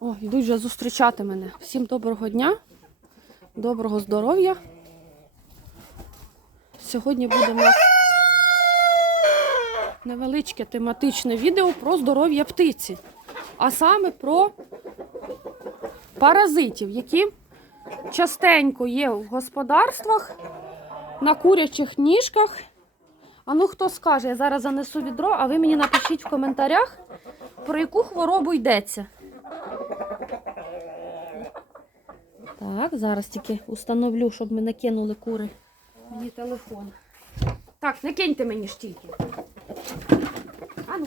О, йдуть вже зустрічати мене. Всім доброго дня, доброго здоров'я. Сьогодні буде у нас невеличке тематичне відео про здоров'я птиці, а саме про паразитів, які частенько є в господарствах, на курячих ніжках. А ну хто скаже, я зараз занесу відро, а ви мені напишіть в коментарях, про яку хворобу йдеться. Так, зараз тільки установлю, щоб ми не кинули кури. Мені телефон. Так, не киньте мені ж тільки. А ну.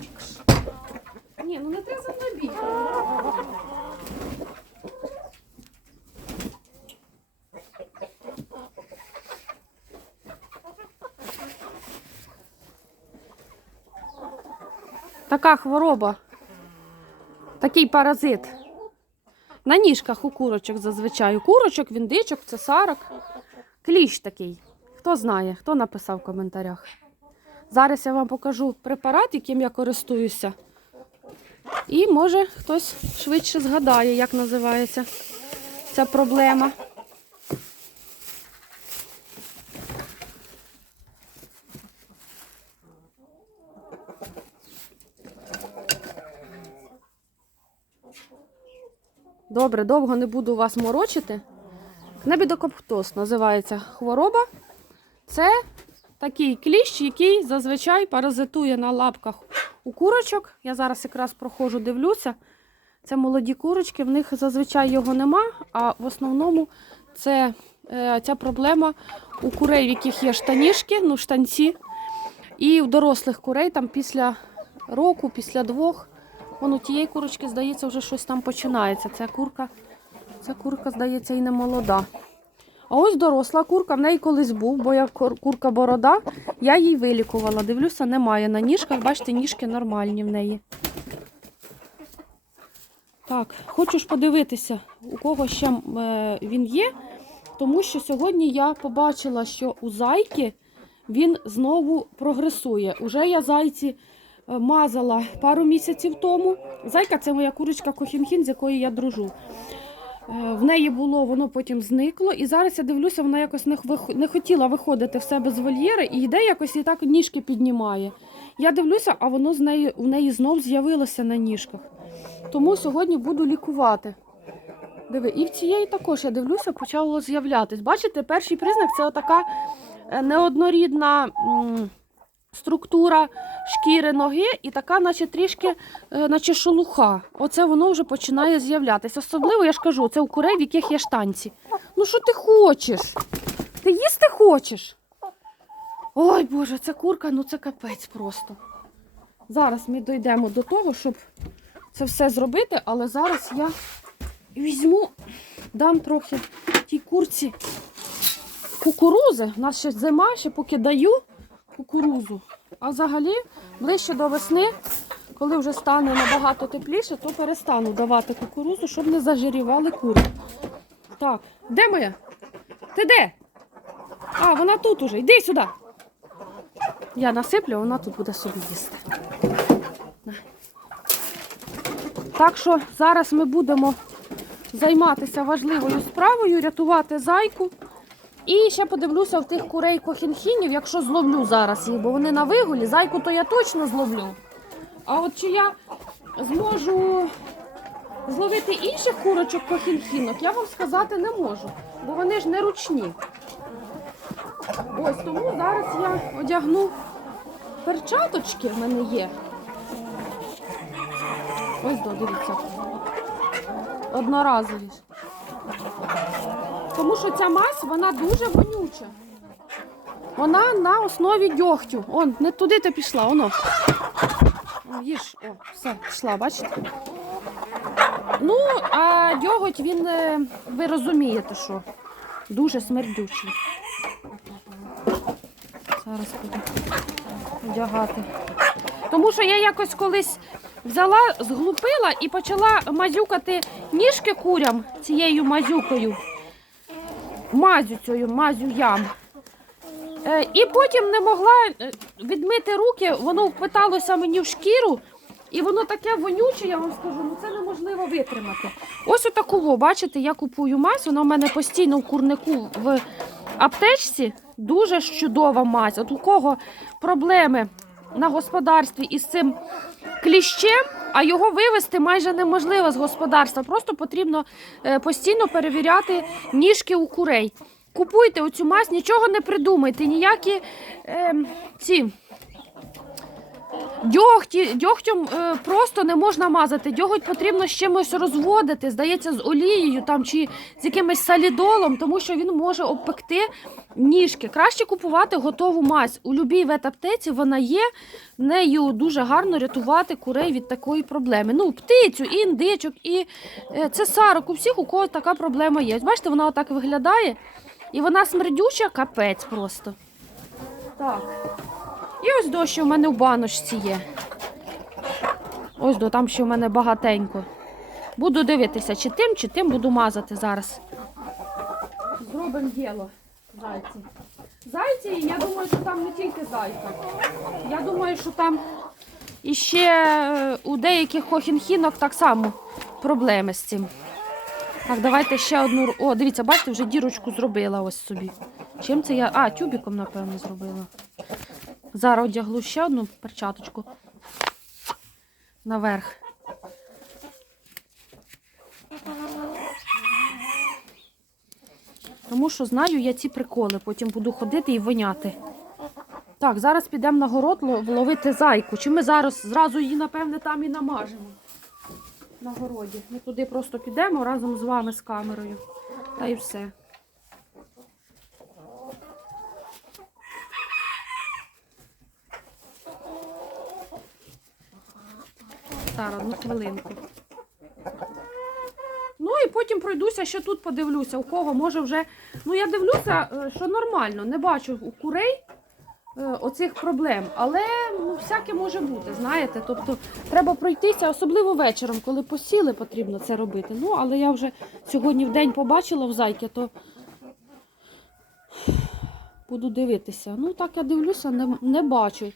Ні, ну не треба за. Така хвороба. Такий паразит. На ніжках у курочок зазвичай. У курочок, віндичок, цесарок. Кліщ такий. Хто знає, хто написав в коментарях. Зараз я вам покажу препарат, яким я користуюся. І може хтось швидше згадає, як називається ця проблема. Добре, довго не буду вас морочити. Кнебідокоптоз називається хвороба. Це такий кліщ, який зазвичай паразитує на лапках у курочок. Я зараз якраз проходжу, дивлюся. Це молоді курочки, в них зазвичай його нема, а в основному це е, ця проблема у курей, в яких є штанішки, ну штанці. І у дорослих курей там після року, після двох. У тієї курочки, здається, вже щось там починається. Ця курка, ця курка, здається, і не молода. А ось доросла курка, в неї колись був, бо я курка борода, я її вилікувала. Дивлюся, немає на ніжках. Бачите, ніжки нормальні в неї. Так, хочу ж подивитися, у кого ще е, він є, тому що сьогодні я побачила, що у зайки він знову прогресує. Уже я зайці мазала пару місяців тому. Зайка це моя курочка Кохімхін, з якою я дружу. Е, В неї було, воно потім зникло, і зараз я дивлюся, вона якось не, вих- не хотіла виходити в себе з вольєри і йде якось і так ніжки піднімає. Я дивлюся, а воно з неї, в неї знов з'явилося на ніжках. Тому сьогодні буду лікувати. Диви, і в цієї також я дивлюся, почало з'являтись. Бачите, перший признак це отака е, неоднорідна м, структура шкіри ноги і така, наче трішки, е, наче шелуха. Оце воно вже починає з'являтися. Особливо, я ж кажу, це у курей, в яких є штанці. Ну що ти хочеш? Ти їсти хочеш? Ой Боже, ця курка, ну це капець просто. Зараз ми дійдемо до того, щоб це все зробити, але зараз я візьму, дам трохи тій курці кукурузи. У нас ще зима, ще поки даю кукурузу. А взагалі, ближче до весни, коли вже стане набагато тепліше, то перестану давати кукурузу, щоб не зажирівали кури. Так, де моя? Ти де? А, вона тут уже. Йди сюди. Я насиплю, вона тут буде собі їсти. Так що зараз ми будемо займатися важливою справою, рятувати зайку. І ще подивлюся в тих курей кохінхінів, якщо зловлю зараз їх, бо вони на вигулі. Зайку то я точно зловлю. А от чи я зможу зловити інших курочок кохінхінок, я вам сказати не можу, бо вони ж не ручні. Ось тому зараз я одягну перчаточки в мене є. Ось до, дивіться. Одноразові. Тому що ця мазь, вона дуже вонюча. Вона на основі дьогтю. Он, не туди ти пішла, воно. О, їж, о, все, пішла, бачите? Ну, а дьоготь, він, е, ви розумієте, що дуже смердючий. Зараз буду одягати. Тому що я якось колись взяла, зглупила і почала мазюкати ніжки курям цією мазюкою. Мазю цією, мазю ям. Е, і потім не могла е, відмити руки, воно впиталося мені в шкіру, І воно таке вонюче, я вам скажу, ну це неможливо витримати. Ось отаку, бачите, я купую мазь, вона в мене постійно в курнику в аптечці. Дуже чудова мазь. От у кого проблеми на господарстві із цим кліщем, а його вивезти майже неможливо з господарства. Просто потрібно е, постійно перевіряти ніжки у курей. Купуйте оцю мазь, нічого не придумайте, ніякі е, ці. Дьогті, дьогтем е, просто не можна мазати. Дьоготь потрібно з чимось розводити, здається, з олією там, чи з якимось салідолом, тому що він може обпекти ніжки. Краще купувати готову мазь. У любій ветаптеці вона є, нею дуже гарно рятувати курей від такої проблеми. Ну, птицю, і індичок, і е, цесарок. У всіх, у кого така проблема є. Бачите, вона отак виглядає, і вона смердюча, капець просто. Так. І ось до, що в мене в баночці є. Ось до, там ще в мене багатенько. Буду дивитися, чи тим, чи тим буду мазати зараз. Зробимо діло. Зайці. Зайці, я думаю, що там не тільки зайка. Я думаю, що там іще е, у деяких хохінхінок так само проблеми з цим. Так, давайте ще одну. О, дивіться, бачите, вже дірочку зробила ось собі. Чим це я. А, тюбіком, напевно, зробила. Зараз одяглу ще одну перчаточку наверх. Тому що знаю я ці приколи, потім буду ходити і воняти. Так, зараз підемо на город ло- ловити зайку. Чи ми зараз зразу її, напевне, там і намажемо на городі. Ми туди просто підемо разом з вами з камерою. Та і все. Зараз, одну хвилинку. Ну і потім пройдуся, ще тут подивлюся, у кого може вже. Ну, я дивлюся, е, що нормально, не бачу у курей е, оцих проблем. Але ну, всяке може бути, знаєте. Тобто треба пройтися, особливо вечором, коли посіли, потрібно це робити. Ну, але я вже сьогодні в день побачила в зайки, то буду дивитися. Ну, так я дивлюся, не, не бачу.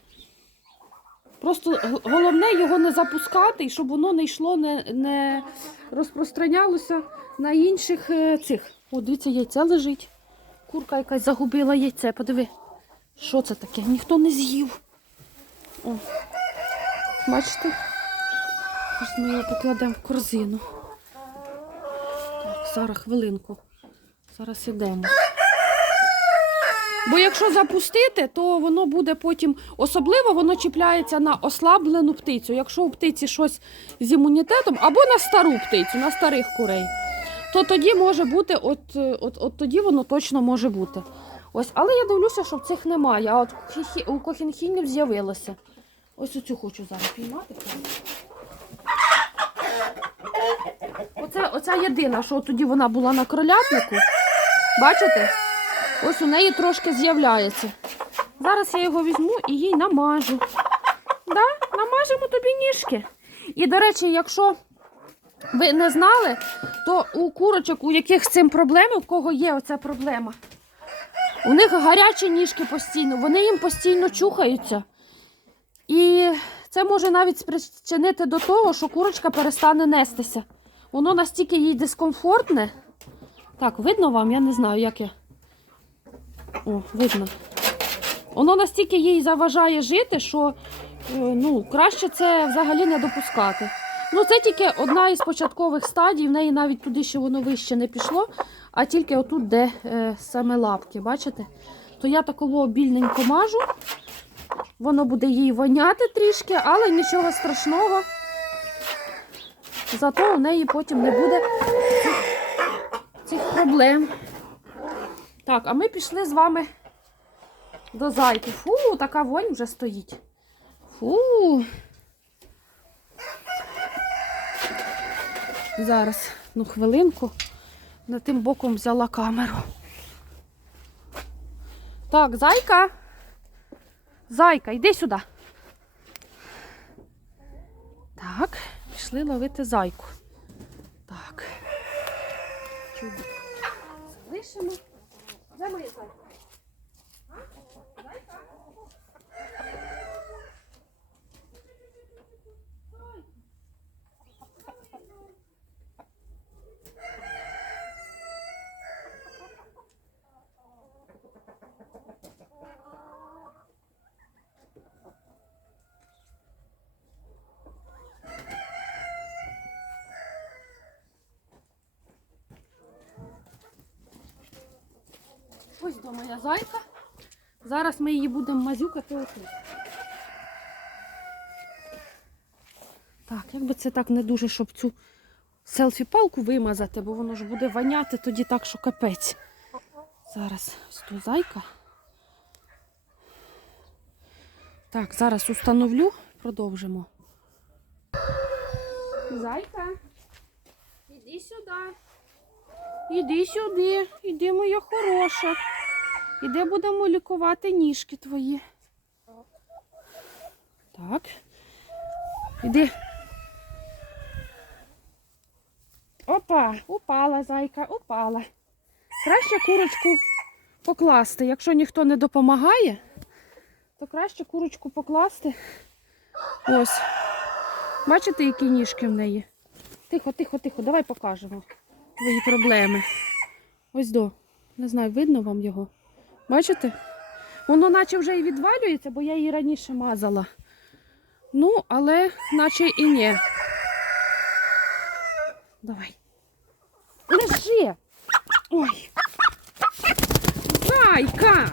Просто головне його не запускати, і щоб воно не йшло, не, не розпространялося на інших е, цих. О, дивіться, яйце лежить. Курка якась загубила яйце. Подиви. Що це таке? Ніхто не з'їв. О. Бачите? Зараз ми його покладемо в корзину. Так, зараз хвилинку. Зараз ідемо. Бо якщо запустити, то воно буде потім, особливо воно чіпляється на ослаблену птицю. Якщо у птиці щось з імунітетом, або на стару птицю, на старих курей, то тоді може бути, от, от, от тоді воно точно може бути. Ось, але я дивлюся, що в цих немає, а от у кохінхінів з'явилося. Ось оцю хочу зараз піймати. Оце, оця єдина, що тоді вона була на кролятнику. Бачите? Ось у неї трошки з'являється. Зараз я його візьму і їй намажу. Да? Намажемо тобі ніжки. І, до речі, якщо ви не знали, то у курочок, у яких з цим проблеми, у кого є оця проблема, у них гарячі ніжки постійно, вони їм постійно чухаються. І це може навіть спричинити до того, що курочка перестане нестися. Воно настільки їй дискомфортне. Так, видно вам? Я не знаю, як я. О, видно. Воно настільки їй заважає жити, що е, ну, краще це взагалі не допускати. Ну, це тільки одна із початкових стадій, в неї навіть туди ще воно вище не пішло, а тільки отут, де е, саме лапки, бачите? То я такого обільненько мажу. Воно буде їй воняти трішки, але нічого страшного. Зато у неї потім не буде цих, цих проблем. Так, а ми пішли з вами до зайки. Фу, така вонь вже стоїть. Фу. Зараз, ну, хвилинку. На тим боком взяла камеру. Так, зайка. Зайка, йди сюди. Так, пішли ловити зайку. Так. Залишимо. Де моя зайка? А? Ось до моя зайка. Зараз ми її будемо мазюкати отут. Так, якби це так не дуже, щоб цю селфі-палку вимазати, бо воно ж буде воняти тоді так, що капець. Зараз ось тут зайка. Так, зараз установлю, продовжимо. Зайка, іди сюди. Іди сюди, іди, моя хороша. Іде будемо лікувати ніжки твої. Так. Іди. Опа, упала зайка, упала. Краще курочку покласти. Якщо ніхто не допомагає, то краще курочку покласти. Ось. Бачите, які ніжки в неї? Тихо, тихо, тихо, давай покажемо твої проблеми. Ось до. Не знаю, видно вам його. Бачите? Воно наче вже і відвалюється, бо я її раніше мазала. Ну, але наче і ні. Давай. Лежи! Ой! Зайка!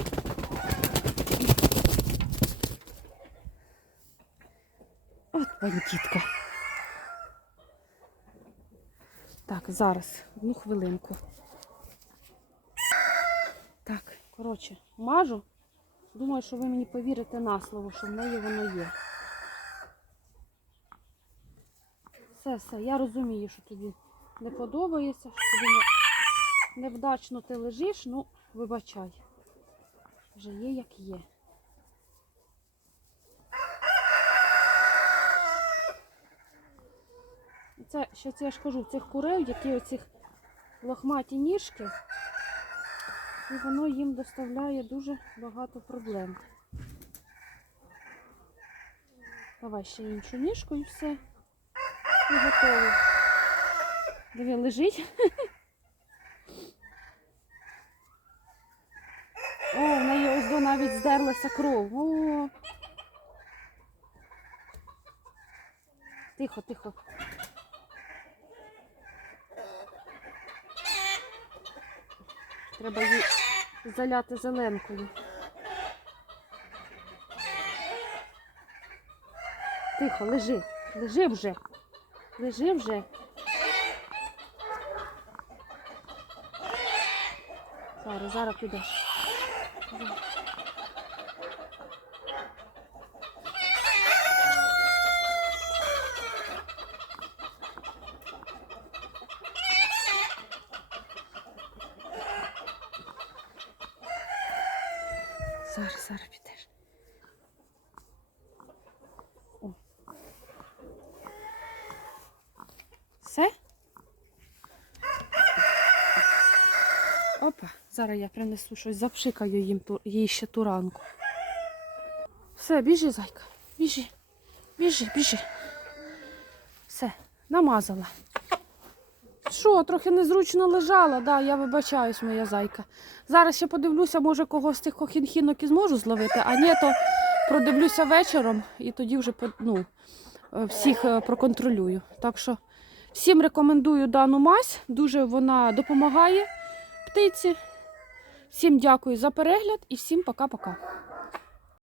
От бандитка. Так, зараз, одну хвилинку. Так, коротше, мажу. Думаю, що ви мені повірите на слово, що в неї воно є. Все, все, я розумію, що тобі не подобається, що тобі не... невдачно ти лежиш, ну, вибачай. Вже є, як є. Це ще це я ж кажу, цих курей, які оцих лохматі ніжки, і воно їм доставляє дуже багато проблем. Давай ще іншу ніжку і все. І готово. Диви, лежить. О, в неї ось до навіть здерлася кров. О. Тихо, тихо. Треба її заляти зеленкою. Тихо, лежи, лежи вже. Лежи вже. Зараз, зараз підеш. Зараз, зараз підеш. О. Все? Опа, зараз я принесу щось, запшикаю їм їй ще ту ранку. Все, біжи, зайка, біжи, біжи, біжи. Все, намазала. Що, трохи незручно лежала, да, я вибачаюсь, моя зайка. Зараз ще подивлюся, може когось з тих кохінхінок і зможу зловити, а ні, то продивлюся вечором і тоді вже ну, е, всіх е, проконтролюю. Так що всім рекомендую дану мазь, дуже вона допомагає птиці. Всім дякую за перегляд і всім пока-пока.